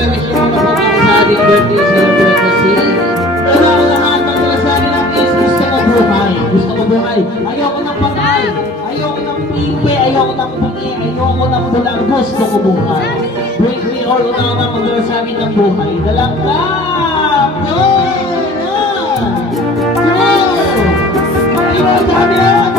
nag-wish yung mga pangako sa ating birthday celebrate kasi. Pero ang lahat ng nalasabi lang is gusto ko buhay. Gusto ko buhay. Ayoko ng patay. Ayoko ng pipe. Ayoko ng puti. Ayoko ng bulang. Gusto ko buhay. Bring me all na mga nalasabi ng buhay. Dalangkap! Go! Go! Ayoko sabi lang!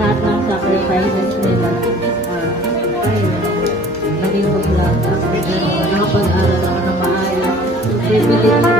Lahat ng sacrifices nila ay naging maglaga. Nakapag-aral ako ng maayos.